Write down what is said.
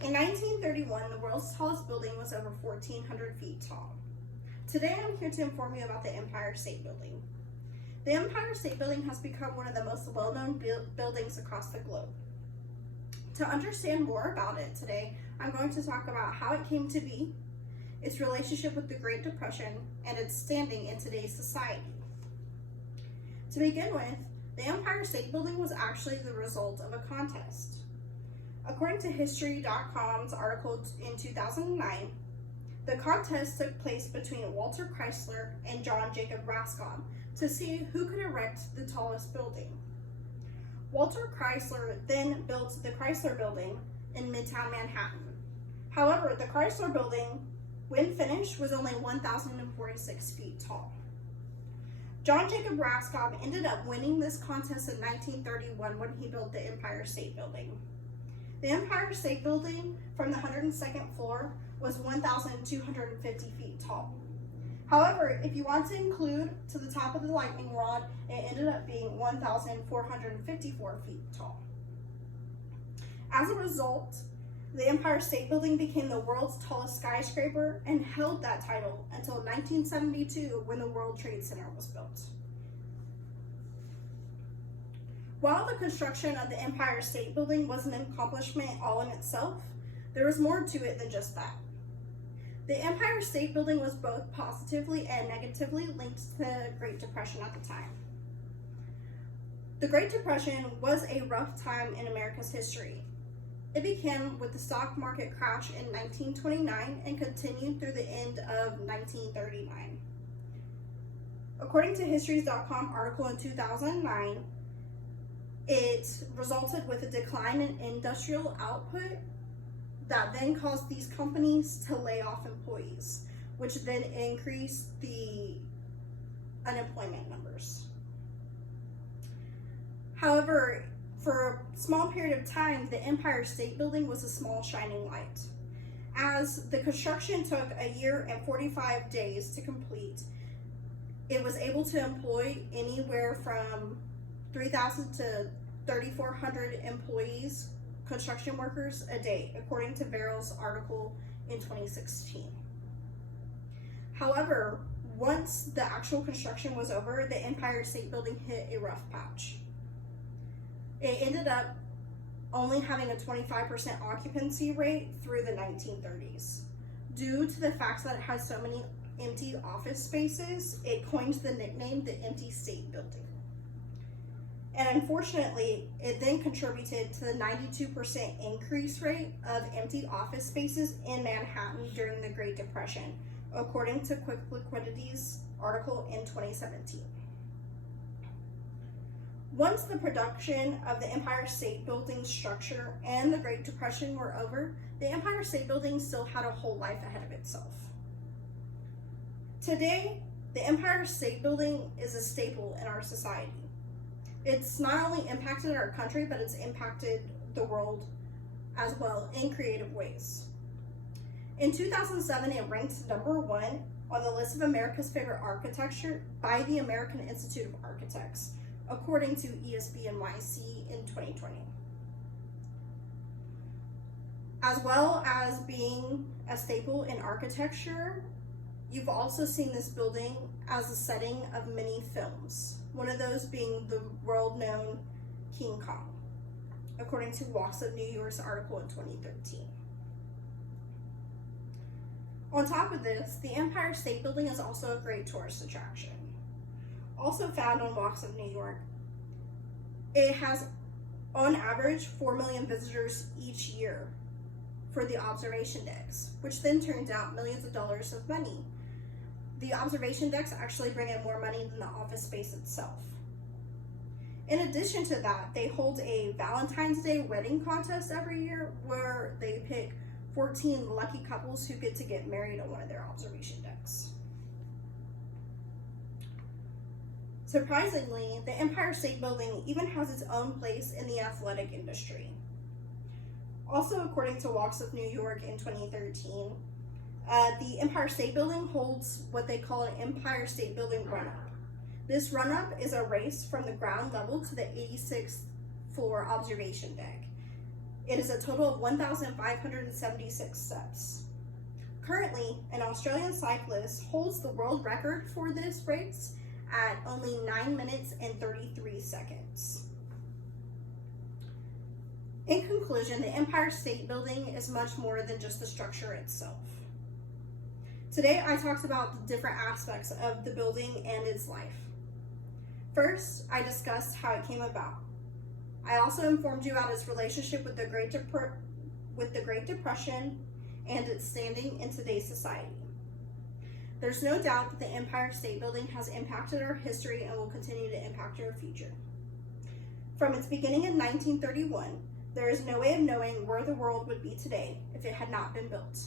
In 1931, the world's tallest building was over 1,400 feet tall. Today, I'm here to inform you about the Empire State Building. The Empire State Building has become one of the most well-known buildings across the globe. To understand more about it today, I'm going to talk about how it came to be, its relationship with the Great Depression, and its standing in today's society. To begin with, the Empire State Building was actually the result of a contest. According to History.com's article in 2009, the contest took place between Walter Chrysler and John Jacob Rascom to see who could erect the tallest building. Walter Chrysler then built the Chrysler Building in Midtown Manhattan. However, the Chrysler Building, when finished, was only 1,046 feet tall. John Jacob Rascom ended up winning this contest in 1931 when he built the Empire State Building. The Empire State Building from the 102nd floor was 1,250 feet tall. However, if you want to include to the top of the lightning rod, it ended up being 1,454 feet tall. As a result, the Empire State Building became the world's tallest skyscraper and held that title until 1972 when the World Trade Center was built. While the construction of the Empire State Building was an accomplishment all in itself, there was more to it than just that. The Empire State Building was both positively and negatively linked to the Great Depression at the time. The Great Depression was a rough time in America's history. It began with the stock market crash in 1929 and continued through the end of 1939. According to Histories.com article in 2009, it resulted with a decline in industrial output that then caused these companies to lay off employees, which then increased the unemployment numbers. However, for a small period of time, the Empire State Building was a small shining light. As the construction took 1 year and 45 days to complete, it was able to employ anywhere from 3,000 to 3,400 employees, construction workers, a day, according to Verrill's article in 2016. However, once the actual construction was over, the Empire State Building hit a rough patch. It ended up only having a 25% occupancy rate through the 1930s. Due to the fact that it has so many empty office spaces, it coined the nickname the Empty State Building. And unfortunately, it then contributed to the 92% increase rate of empty office spaces in Manhattan during the Great Depression, according to Quick Liquidity's article in 2017. Once the production of the Empire State Building structure and the Great Depression were over, the Empire State Building still had a whole life ahead of itself. Today, the Empire State Building is a staple in our society. It's not only impacted our country, but it's impacted the world as well in creative ways. In 2007, it ranked #1 on the list of America's favorite architecture by the American Institute of Architects, according to ESB-NYC in 2020. As well as being a staple in architecture, you've also seen this building as a setting of many films, one of those being the world-known King Kong, according to Walks of New York's article in 2013. On top of this, the Empire State Building is also a great tourist attraction. Also found on Walks of New York, it has, on average, 4 million visitors each year for the observation decks, which then turns out millions of dollars of money. The observation decks actually bring in more money than the office space itself. In addition to that, they hold a Valentine's Day wedding contest every year where they pick 14 lucky couples who get to get married on one of their observation decks. Surprisingly, the Empire State Building even has its own place in the athletic industry. Also, according to Walks of New York in 2013, the Empire State Building holds what they call an Empire State Building run-up. This run-up is a race from the ground level to the 86th floor observation deck. It is a total of 1,576 steps. Currently, an Australian cyclist holds the world record for this race at only 9 minutes and 33 seconds. In conclusion, the Empire State Building is much more than just the structure itself. Today, I talked about the different aspects of the building and its life. First, I discussed how it came about. I also informed you about its relationship with the Great Depression and its standing in today's society. There's no doubt that the Empire State Building has impacted our history and will continue to impact our future. From its beginning in 1931, there is no way of knowing where the world would be today if it had not been built.